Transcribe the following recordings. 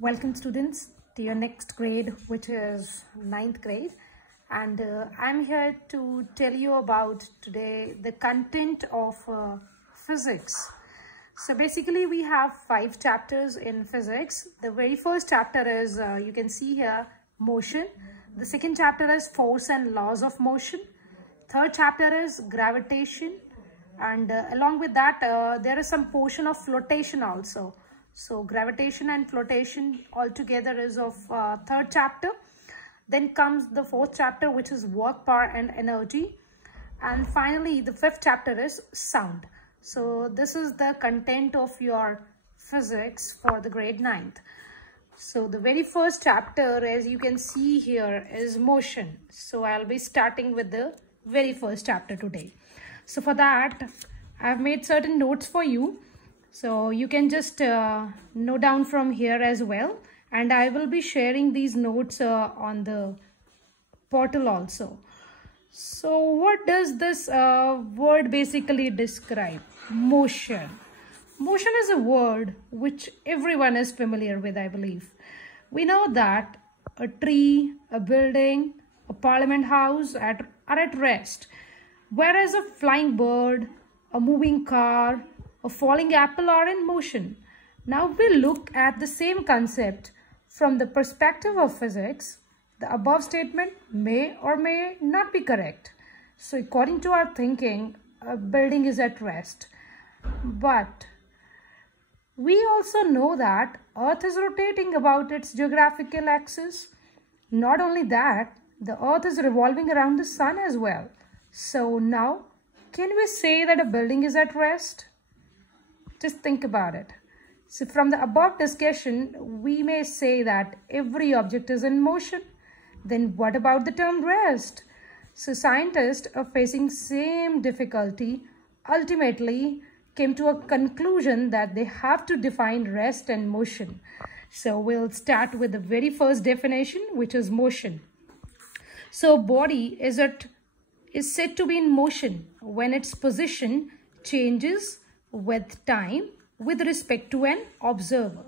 Welcome students to your next grade, which is ninth grade, and I'm here to tell you about today the content of physics. So basically we have 5 chapters in physics. The very first chapter is you can see here motion. The second chapter is force and laws of motion. Third chapter is gravitation, and along with that there is some portion of flotation also. So gravitation and flotation altogether is of third chapter. Then comes the fourth chapter, which is work, power and energy. And finally the fifth chapter is sound. So this is the content of your physics for the grade 9th. So the very first chapter, as you can see here, is motion. So I'll be starting with the very first chapter today. So for that I've made certain notes for you. So you can just note down from here as well, and I will be sharing these notes on the portal also. So what does this word basically describe? Motion. Motion is a word which everyone is familiar with, I believe. We know that a tree, a building, a parliament house are at rest, whereas a flying bird, a moving car, a falling apple are in motion. Now we look at the same concept from the perspective of physics. The above statement may or may not be correct. So according to our thinking, a building is at rest. But we also know that Earth is rotating about its geographical axis. Not only that, the Earth is revolving around the sun as well. So now, can we say that a building is at rest? Just think about it. So from the above discussion, we may say that every object is in motion. Then what about the term rest? So scientists are facing same difficulty, ultimately came to a conclusion that they have to define rest and motion. So we'll start with the very first definition, which is motion. So body is said to be in motion when its position changes with time with respect to an observer.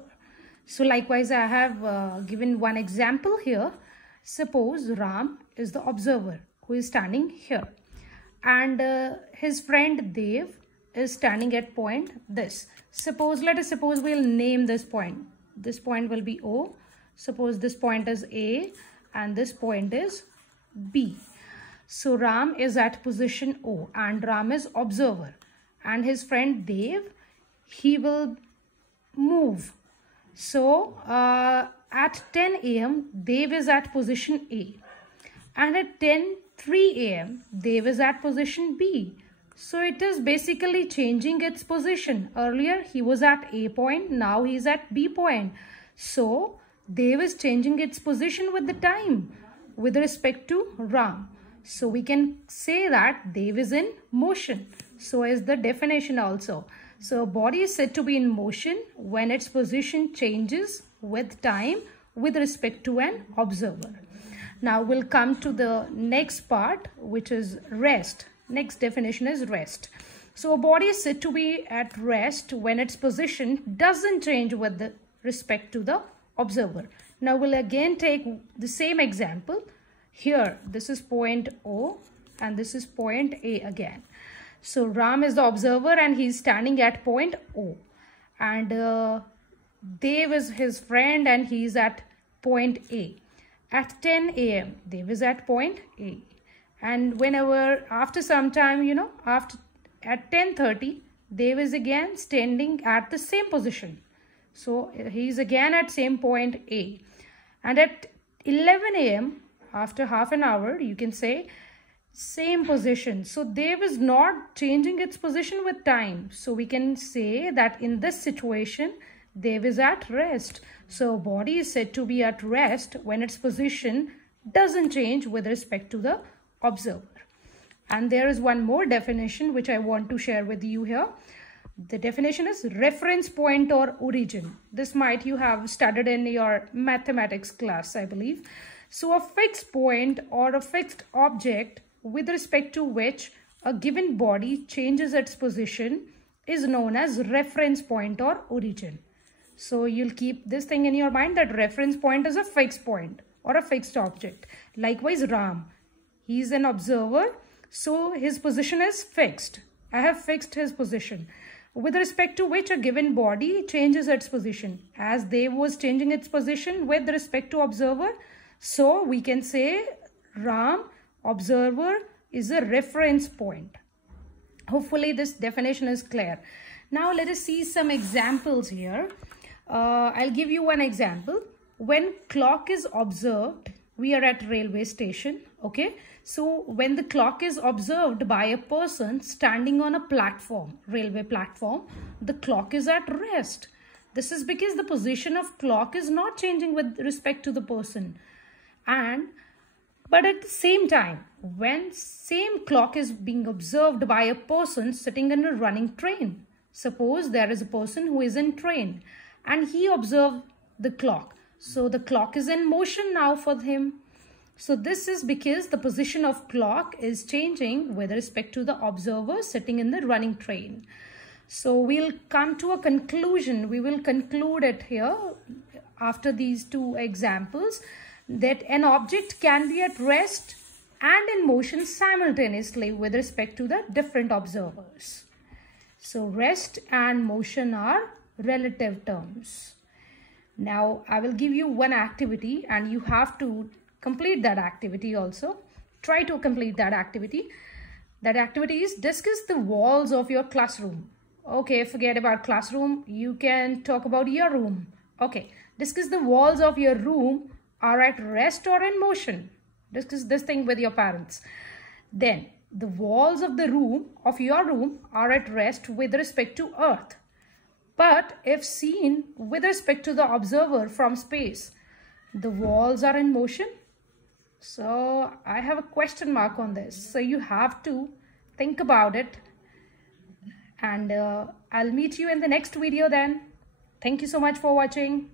So likewise, I have given one example here. Suppose Ram is the observer who is standing here, and his friend Dev is standing at point this. Let us suppose we'll name this point. This point will be O. Suppose this point is A and this point is B. So Ram is at position O and Ram is observer, and his friend Dev, he will move. So at 10 a.m. Dev is at position A, and at 10:03 a.m. Dev is at position B. So it is basically changing its position. Earlier he was at A point, now he is at B point. So Dev is changing its position with the time with respect to Ram. So we can say that Dev is in motion. So is the definition also. So a body is said to be in motion when its position changes with time with respect to an observer. Now we'll come to the next part, which is rest. Next definition is rest. So a body is said to be at rest when its position doesn't change with respect to the observer. Now we'll again take the same example. Here, this is point O and this is point A again. So Ram is the observer and he's standing at point O. And Dev is his friend and he's at point A. At 10 a.m. Dev is at point A. And whenever, after some time, at 10:30, Dev is again standing at the same position. So he's again at same point A. And at 11 a.m., after half an hour, you can say same position. So Dev is not changing its position with time. So we can say that in this situation, Dev is at rest. So body is said to be at rest when its position doesn't change with respect to the observer. And there is one more definition which I want to share with you here. The definition is reference point or origin. This might you have studied in your mathematics class, I believe. So a fixed point or a fixed object with respect to which a given body changes its position is known as reference point or origin. So you'll keep this thing in your mind that reference point is a fixed point or a fixed object. Likewise, Ram, he is an observer, so his position is fixed. I have fixed his position, with respect to which a given body changes its position. As Dev was changing its position with respect to observer, so we can say Ram, observer, is a reference point. Hopefully this definition is clear. Now let us see some examples here. I'll give you one example. When clock is observed, we are at railway station, okay? So when the clock is observed by a person standing on a platform, railway platform, the clock is at rest. This is because the position of clock is not changing with respect to the person. But at the same time, when same clock is being observed by a person sitting in a running train, suppose there is a person who is in train and he observed the clock. So the clock is in motion now for him. So this is because the position of clock is changing with respect to the observer sitting in the running train. So we'll come to a conclusion. We will conclude it here after these two examples, that an object can be at rest and in motion simultaneously with respect to the different observers. So rest and motion are relative terms. Now I will give you one activity and you have to complete that activity also. Try to complete that activity. That activity is discuss the walls of your classroom. Okay, forget about classroom. You can talk about your room. Okay, discuss the walls of your room are at rest or in motion. Discuss this thing with your parents. Then the walls of the room of your room are at rest with respect to earth. But if seen with respect to the observer from space, the walls are in motion. So I have a question mark on this. So you have to think about it. And I'll meet you in the next video then. Thank you so much for watching.